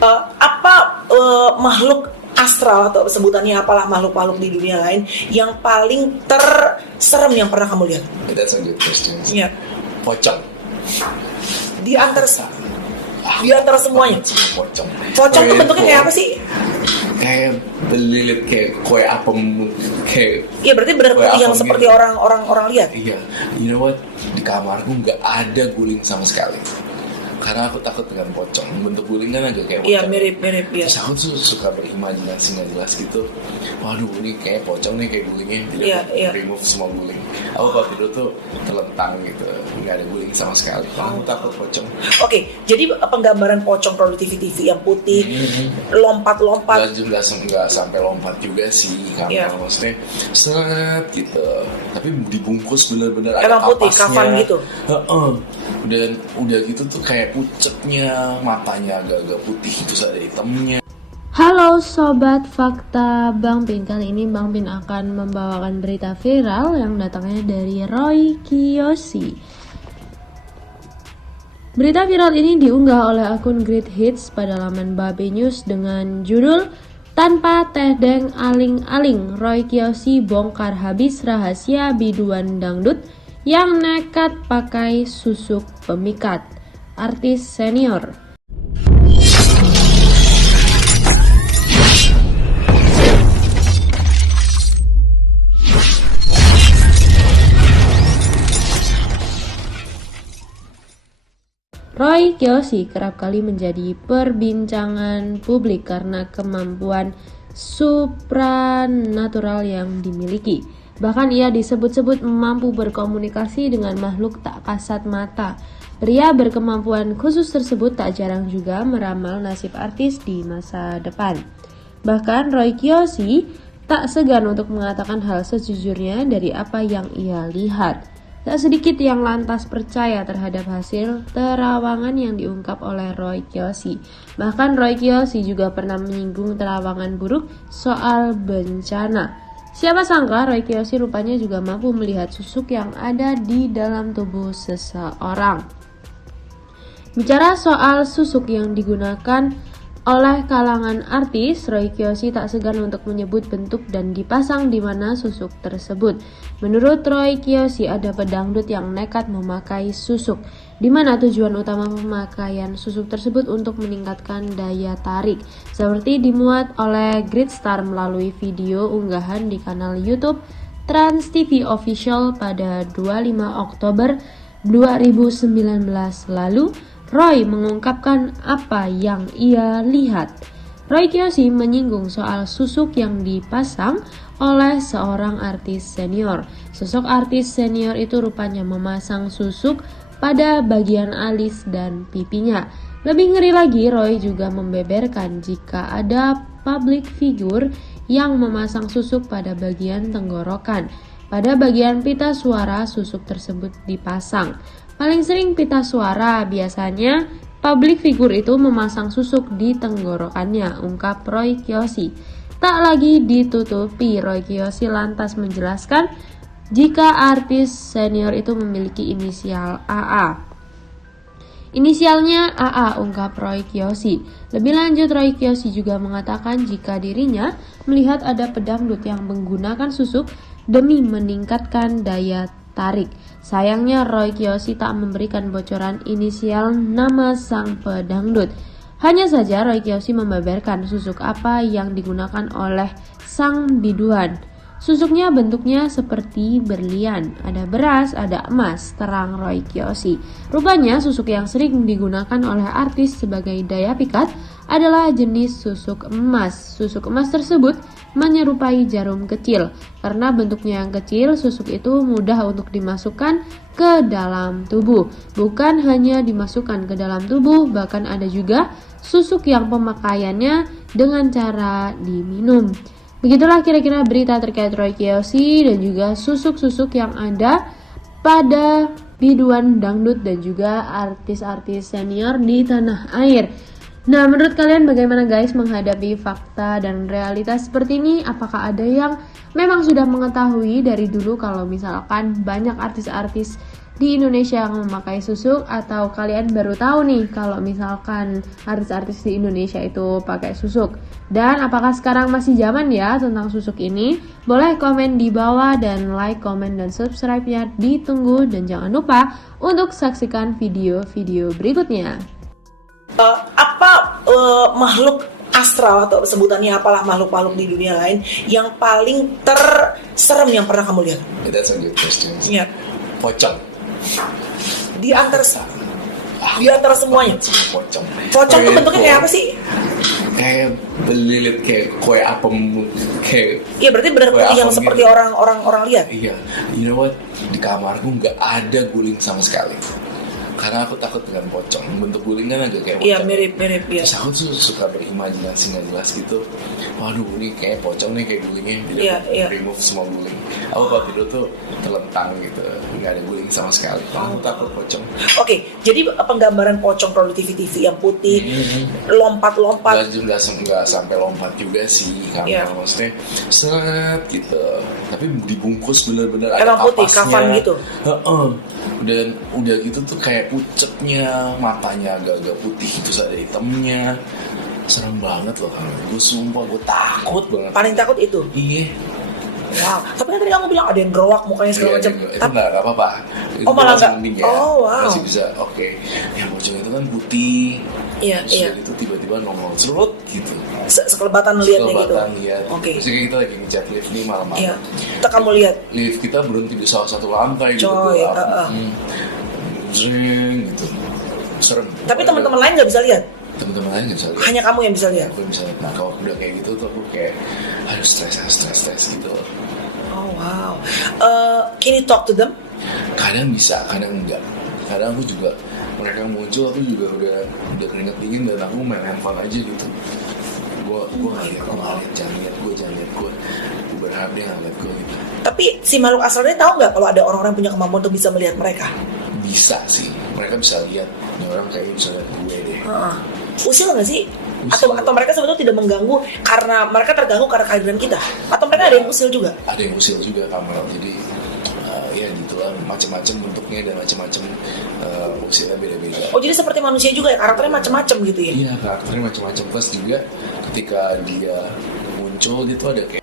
Apa makhluk astral atau sebutannya apalah makhluk-makhluk di dunia lain yang paling terserem yang pernah kamu lihat? That's a good question. Iya. Pocong. Di antara semuanya. Pocong. Pocong tuh bentuknya kayak apa sih? Kayak belilit, kayak kue apem, kayak. Iya, berarti benar yang seperti gitu. orang lihat. Iya, you know what? Di kamarku nggak ada guling sama sekali. Karena aku takut dengan pocong. Bentuk guling kan agak kayak pocong. Iya, mirip ya. Terus aku tuh suka berimajinasi nggak jelas gitu. Waduh, ini kayak pocong nih, kayak gulingnya. Jadi aku remove semua guling. Aku kalau tidur tuh terlentang gitu, nggak ada guling sama sekali. Karena aku takut pocong. Oke, jadi penggambaran pocong kalau di TV yang putih, lompat-lompat. Nggak sampai lompat juga sih, karena maksudnya seret gitu. Tapi dibungkus bener-bener ada kapasnya. Putih, kafan gitu. Dan udah gitu tuh kayak pucetnya, matanya agak-agak putih, terus ada hitamnya. Halo Sobat Fakta Bang Pin. Kali ini Bang Pin akan membawakan berita viral yang datangnya dari Roy Kiyoshi. Berita viral ini diunggah oleh akun Great Hits pada laman Babe News dengan judul "Tanpa Teh Deng Aling-aling, Roy Kiyoshi bongkar habis rahasia biduan dangdut yang nekat pakai susuk pemikat, artis senior." Roy Kiyoshi kerap kali menjadi perbincangan publik karena kemampuan supranatural yang dimiliki. Bahkan ia disebut-sebut mampu berkomunikasi dengan makhluk tak kasat mata. Pria berkemampuan khusus tersebut tak jarang juga meramal nasib artis di masa depan. Bahkan Roy Kiyoshi tak segan untuk mengatakan hal sejujurnya dari apa yang ia lihat. Tak sedikit yang lantas percaya terhadap hasil terawangan yang diungkap oleh Roy Kiyoshi. Bahkan Roy Kiyoshi juga pernah menyinggung terawangan buruk soal bencana. Siapa sangka Roy Kiyoshi rupanya juga mampu melihat susuk yang ada di dalam tubuh seseorang. Bicara soal susuk yang digunakan oleh kalangan artis, Roy Kiyoshi tak segan untuk menyebut bentuk dan dipasang di mana susuk tersebut. Menurut Roy Kiyoshi, ada pedangdut yang nekat memakai susuk, di mana tujuan utama pemakaian susuk tersebut untuk meningkatkan daya tarik, seperti dimuat oleh Great Star melalui video unggahan di kanal YouTube Trans TV Official pada 25 Oktober 2019 lalu. Roy mengungkapkan apa yang ia lihat. Roy Kiyoshi menyinggung soal susuk yang dipasang oleh seorang artis senior. Sosok artis senior itu rupanya memasang susuk pada bagian alis dan pipinya. Lebih ngeri lagi, Roy juga membeberkan jika ada public figure yang memasang susuk pada bagian tenggorokan. Pada bagian pita suara, susuk tersebut dipasang. Paling sering pita suara, biasanya public figure itu memasang susuk di tenggorokannya, ungkap Roy Kiyoshi. Tak lagi ditutupi, Roy Kiyoshi lantas menjelaskan jika artis senior itu memiliki inisial AA. Inisialnya AA, ungkap Roy Kiyoshi. Lebih lanjut, Roy Kiyoshi juga mengatakan jika dirinya melihat ada pedangdut yang menggunakan susuk demi meningkatkan daya tarik. Sayangnya Roy Kiyoshi tak memberikan bocoran inisial nama sang pedangdut. Hanya saja Roy Kiyoshi membeberkan susuk apa yang digunakan oleh sang biduan. Susuknya bentuknya seperti berlian, ada beras, ada emas, terang Roy Kiyoshi. Rupanya susuk yang sering digunakan oleh artis sebagai daya pikat adalah jenis susuk emas. Susuk emas tersebut menyerupai jarum kecil. Karena bentuknya yang kecil, susuk itu mudah untuk dimasukkan ke dalam tubuh. Bukan hanya dimasukkan ke dalam tubuh, bahkan ada juga susuk yang pemakaiannya dengan cara diminum. Begitulah kira-kira berita terkait Roy Kiyoshi dan juga susuk-susuk yang ada pada biduan dangdut dan juga artis-artis senior di tanah air. Nah, menurut kalian bagaimana guys menghadapi fakta dan realitas seperti ini? Apakah ada yang memang sudah mengetahui dari dulu kalau misalkan banyak artis-artis di Indonesia yang memakai susuk, atau kalian baru tahu nih kalau misalkan artis-artis di Indonesia itu pakai susuk? Dan apakah sekarang masih zaman ya tentang susuk ini? Boleh komen di bawah dan like, komen, dan subscribe-nya ditunggu, dan jangan lupa untuk saksikan video-video berikutnya. Makhluk astral atau sebutannya apalah makhluk-makhluk di dunia lain yang paling terserem yang pernah kamu lihat? That's a good question. Iya. Pocong. Di antara semuanya. Pocong. Pocong tuh bentuknya kayak apa sih? Kayak belilit, kayak kue apem, kayak. Iya, berarti benar kue yang apem seperti gitu. orang lihat. Iya, you know what? Di kamarku nggak ada guling sama sekali. Karena aku takut dengan pocong. Bentuk guling kan agak kayak pocong. Iya, mirip ya. Terus aku tuh suka berimajinasi nggak jelas gitu. Waduh, ini kayak pocong nih, kayak gulingnya. Jadi Iya. aku remove semua guling. Aku kalau tidur tuh terlentang gitu, nggak ada guling sama sekali. Aku takut pocong. Oke, jadi penggambaran pocong kalau di TV yang putih, lompat-lompat. Nggak sampai lompat juga sih, karena maksudnya set gitu. Tapi dibungkus bener-bener ada Emang putih, kapasnya. kafan gitu. Dan udah gitu tuh kayak pucetnya, matanya agak-agak putih, terus ada hitamnya. Serem banget loh kan. Gue sumpah, gue takut banget. Paling takut itu. Iya. Wow. Tapi kan tadi kamu bilang ada yang gerowak mukanya segala macam. Itu nggak apa-apa. Itu malah masih nggak. mending ya. Oh, wow. Masih bisa. Oke. Yang pocong itu kan putih. Iya. Itu tiba-tiba nongol serut gitu. Sekelebatan melihatnya gitu. Sekelebatan lihat. Oke. Terus kita lagi ngecat lift nih malam-malam. Iya. Kita kamu lihat. Lift kita berhenti di salah satu lantai gitu. Coy, Zring gitu. Serem. Tapi teman-teman lain nggak bisa lihat. Teman-teman lain nggak bisa lihat. Hanya kamu yang bisa lihat. Aku bisa lihat. Nah kalau udah kayak gitu tuh aku kayak aduh stres gitu. Oh wow. Can you talk to them? Kadang bisa, kadang enggak. Kadang aku juga mereka muncul, aku juga udah keringet dingin dan aku main handphone aja gitu. Gue nggak lihat, jangan lihat gue. Gue berharap dia nggak lihat gue gitu. Tapi si makhluk astral ini tahu nggak kalau ada orang-orang punya kemampuan untuk bisa melihat mereka? Bisa sih, mereka bisa lihat. Ini orang kayaknya bisa lihat gue deh. Usil nggak sih? Atau mereka sebetulnya tidak mengganggu karena mereka terganggu karena kehadiran kita? Atau mereka ada yang usil juga? Ada yang usil juga Kamal. Jadi ya gitulah, macam-macam bentuknya dan macam-macam usilnya beda-beda. Oh jadi seperti manusia juga ya, karakternya macam-macam gitu ya? Iya, karakternya macam-macam. Plus juga ketika dia muncul gitu ada kayak